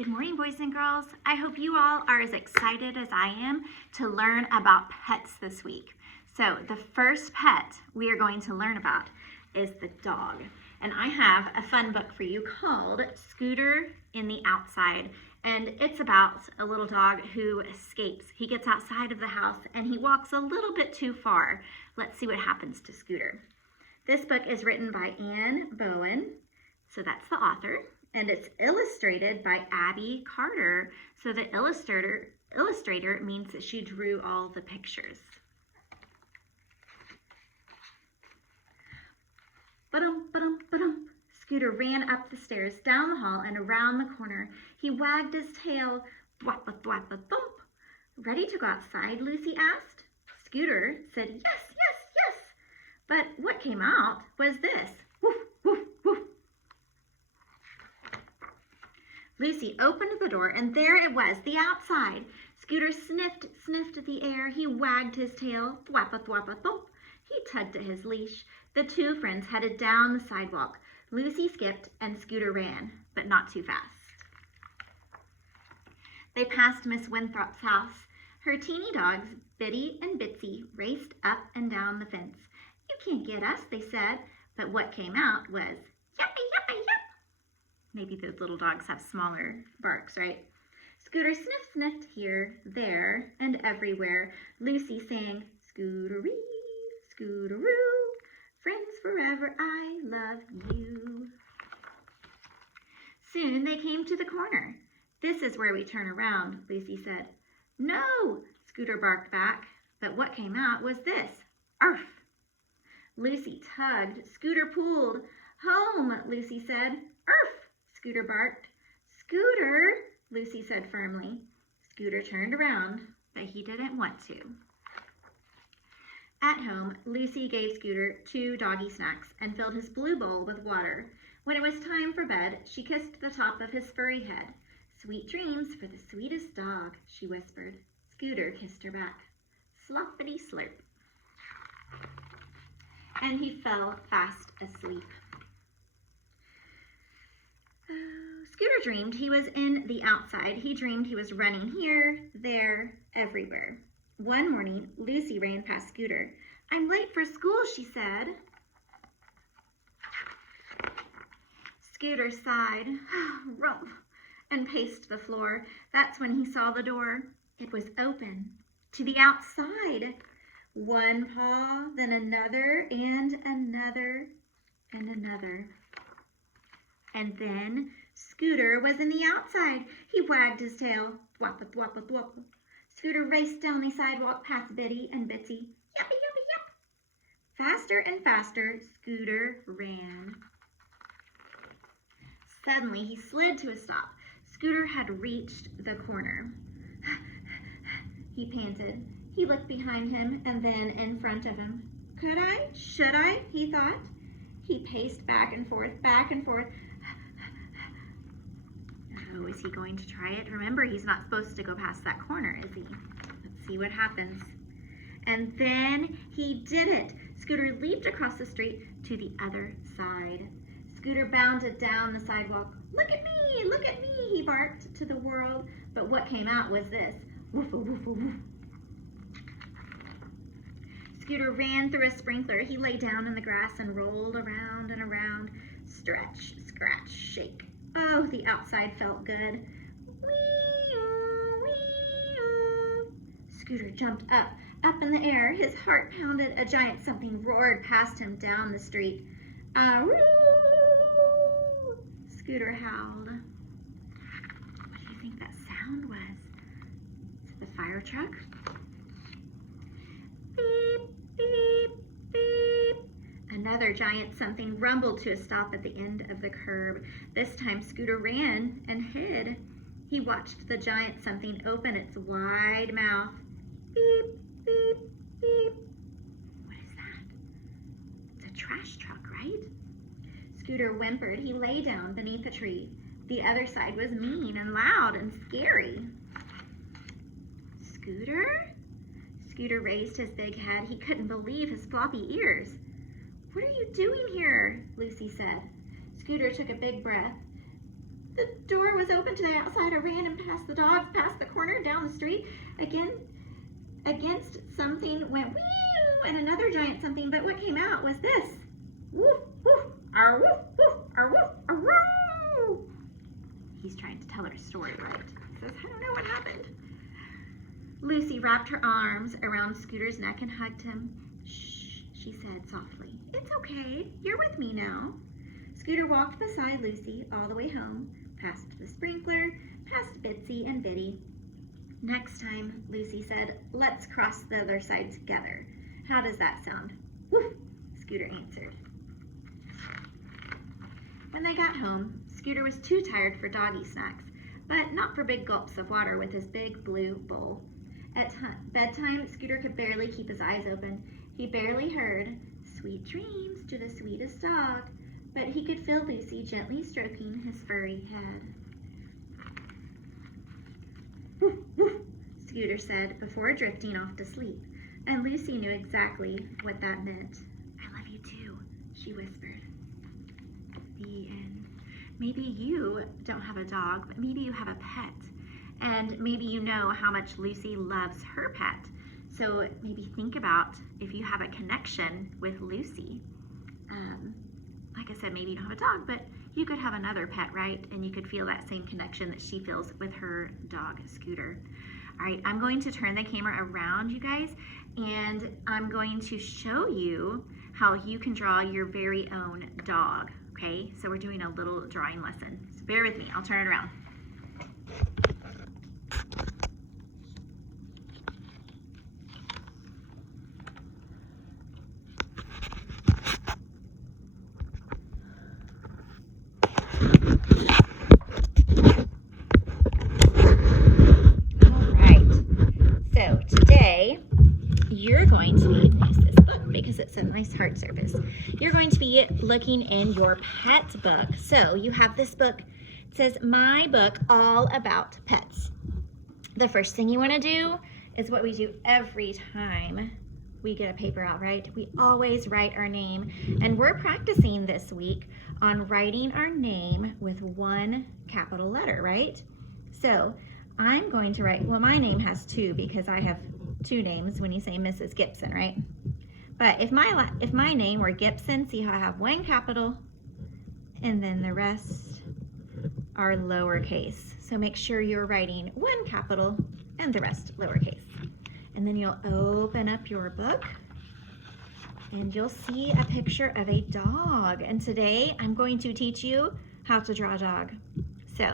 Good morning, boys and girls. I hope you all are as excited as I am to learn about pets this week. So the first pet we are going to learn about is the dog. And I have a fun book for you called Scooter in the Outside. And it's about a little dog who escapes. He gets outside of the house and he walks a little bit too far. Let's see what happens to Scooter. This book is written by Anne Bowen. So that's the author. And it's illustrated by Abby Carter. So the illustrator means that she drew all the pictures. Ba-dum, ba-dum, ba-dum. Scooter ran up the stairs, down the hall, and around the corner. He wagged his tail, thwap-a-thwap-a-thump. Ready to go outside, Lucy asked. Scooter said, yes, yes, yes. But what came out was this. Woof, woof, woof. Lucy opened the door, and there it was, the outside. Scooter sniffed the air. He wagged his tail, thwap-a-thwap-a-thump. He tugged at his leash. The two friends headed down the sidewalk. Lucy skipped, and Scooter ran, but not too fast. They passed Miss Winthrop's house. Her teeny dogs, Biddy and Bitsy, raced up and down the fence. You can't get us, they said, but what came out was, yuppie, yuppie, yup. Maybe those little dogs have smaller barks, right? Scooter sniffed here, there, and everywhere. Lucy sang, Scooteree, Scooteroo, friends forever, I love you. Soon they came to the corner. This is where we turn around, Lucy said. No, Scooter barked back, but what came out was this, arf. Lucy tugged, Scooter pulled. Home, Lucy said, arf. Scooter barked. Scooter, Lucy said firmly. Scooter turned around, but he didn't want to. At home, Lucy gave Scooter 2 doggy snacks and filled his blue bowl with water. When it was time for bed, she kissed the top of his furry head. Sweet dreams for the sweetest dog, she whispered. Scooter kissed her back. Sloppity slurp. And he fell fast asleep. Scooter dreamed he was in the outside. He dreamed he was running here, there, everywhere. One morning, Lucy ran past Scooter. I'm late for school, she said. Scooter sighed, rumph, and paced the floor. That's when he saw the door. It was open to the outside. One paw, then another, and another, and another. And then Scooter was in the outside. He wagged his tail, thwap-a-thwap-a-thwap. Scooter raced down the sidewalk past Biddy and Bitsy. Yuppie, yuppie, yup. Faster and faster, Scooter ran. Suddenly, he slid to a stop. Scooter had reached the corner. He panted. He looked behind him and then in front of him. Could I? Should I? He thought. He paced back and forth, back and forth. Oh, is he going to try it? Remember, he's not supposed to go past that corner, is he? Let's see what happens. And then he did it. Scooter leaped across the street to the other side. Scooter bounded down the sidewalk. Look at me, he barked to the world. But what came out was this. Woof, woof, woof. Scooter ran through a sprinkler. He lay down in the grass and rolled around and around. Stretch, scratch, shake. Oh, the outside felt good. Wee-oo, wee-oo. Scooter jumped up in the air. His heart pounded. A giant something roared past him down the street. Aroo! Scooter howled. What do you think that sound was? Is it the fire truck? Beep, beep, beep. Another giant something rumbled to a stop at the end of the curb. This time Scooter ran and hid. He watched the giant something open its wide mouth. Beep, beep, beep. What is that? It's a trash truck, right? Scooter whimpered. He lay down beneath a tree. The other side was mean and loud and scary. Scooter? Scooter raised his big head. He couldn't believe his floppy ears. What are you doing here? Lucy said. Scooter took a big breath. The door was open to the outside. I ran and passed the dogs, past the corner, down the street. Again, against something went whee, and another giant something, but what came out was this. Woof, woof, ar woof, woof, ar woof, ar woo. He's trying to tell her story, right? He says, I don't know what happened. Lucy wrapped her arms around Scooter's neck and hugged him. Shh, she said softly. It's okay, you're with me now. Scooter walked beside Lucy all the way home, past the sprinkler, past Bitsy and Biddy. Next time, Lucy said, let's cross the other side together. How does that sound? Woof, Scooter answered. When they got home, Scooter was too tired for doggy snacks, but not for big gulps of water with his big blue bowl. At bedtime, Scooter could barely keep his eyes open. He barely heard, sweet dreams to the sweetest dog, but he could feel Lucy gently stroking his furry head. Woof, woof, Scooter said before drifting off to sleep, and Lucy knew exactly what that meant. I love you too, she whispered. The end. Maybe you don't have a dog, but maybe you have a pet, and maybe you know how much Lucy loves her pet. So maybe think about if you have a connection with Lucy. Like I said, maybe you don't have a dog, but you could have another pet, right? And you could feel that same connection that she feels with her dog, Scooter. All right, I'm going to turn the camera around, you guys, and I'm going to show you how you can draw your very own dog, okay? So we're doing a little drawing lesson. So bear with me, I'll turn it around. You're going to be, use this book because it's a nice hard surface. You're going to be looking in your pet book. So you have this book. It says, My Book All About Pets. The first thing you want to do is what we do every time we get a paper out, right? We always write our name. And we're practicing this week on writing our name with one capital letter, right? So I'm going to write, well, my name has two because I have two names when you say Mrs. Gibson, right? But if my name were Gibson, see how I have one capital and then the rest are lowercase. So make sure you're writing one capital and the rest lowercase. And then you'll open up your book and you'll see a picture of a dog. And today I'm going to teach you how to draw a dog. So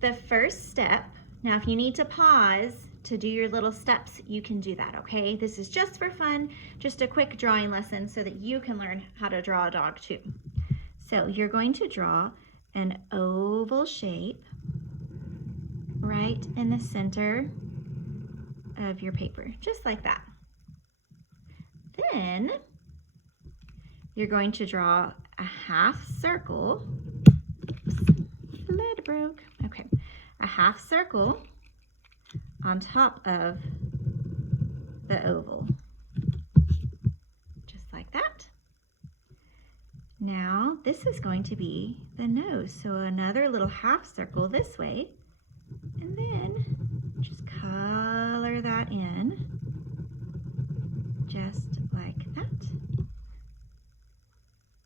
the first step, now if you need to pause to do your little steps, you can do that, okay? This is just for fun, just a quick drawing lesson so that you can learn how to draw a dog too. So you're going to draw an oval shape right in the center of your paper, just like that. Then you're going to draw a half circle. Oops, lead broke. Okay, a half circle on top of the oval, just like that. Now this is going to be the nose, so another little half circle this way, and then just color that in, just like that.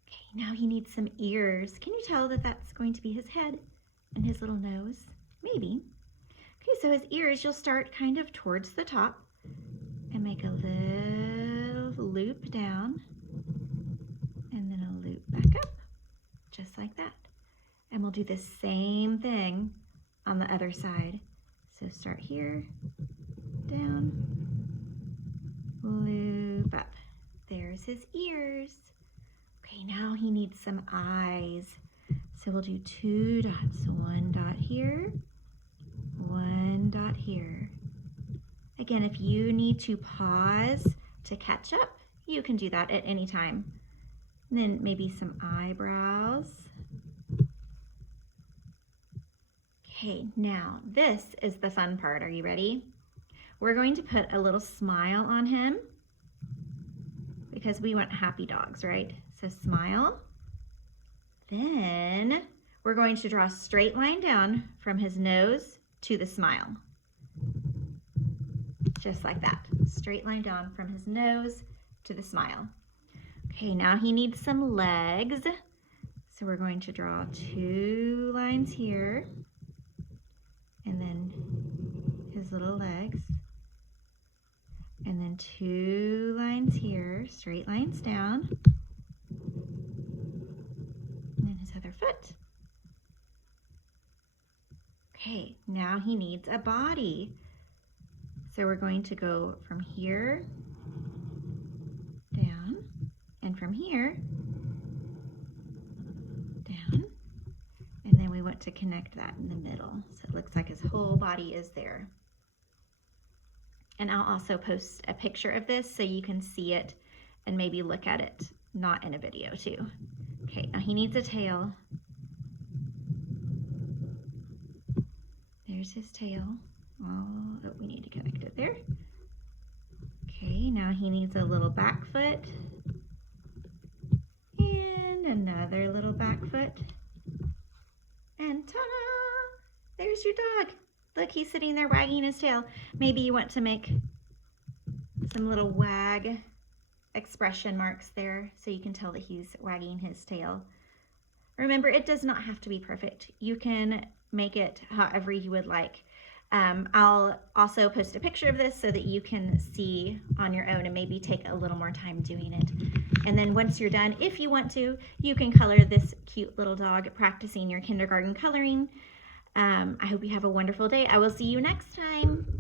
Okay, now he needs some ears. Can you tell that that's going to be his head and his little nose? Maybe. Okay, so his ears, you'll start kind of towards the top and make a little loop down and then a loop back up, just like that. And we'll do the same thing on the other side. So start here, down, loop up. There's his ears. Okay, now he needs some eyes. So we'll do two dots, one dot here, one dot here. Again, if you need to pause to catch up, you can do that at any time. And then maybe some eyebrows. Okay, now this is the fun part. Are you ready? We're going to put a little smile on him because we want happy dogs, right? So smile. Then we're we're going to draw a straight line down from his nose to the smile. Just like that. Straight line down from his nose to the smile. Okay, now he needs some legs. So we're going to draw 2 lines here, and then his little legs, and then 2 lines here, straight lines down, and then his other foot. Okay, now he needs a body. So we're going to go from here down, and from here down, and then we want to connect that in the middle so it looks like his whole body is there. And I'll also post a picture of this so you can see it and maybe look at it, not in a video too. Okay, now he needs a tail. There's his tail. Oh, we need to connect it there. Okay, now he needs a little back foot. And another little back foot. And ta-da! There's your dog. Look, he's sitting there wagging his tail. Maybe you want to make some little wag expression marks there so you can tell that he's wagging his tail. Remember, it does not have to be perfect. You can make it however you would like. I'll also post a picture of this so that you can see on your own and maybe take a little more time doing it. And then once you're done, if you want to, you can color this cute little dog practicing your kindergarten coloring. I hope you have a wonderful day. I will see you next time.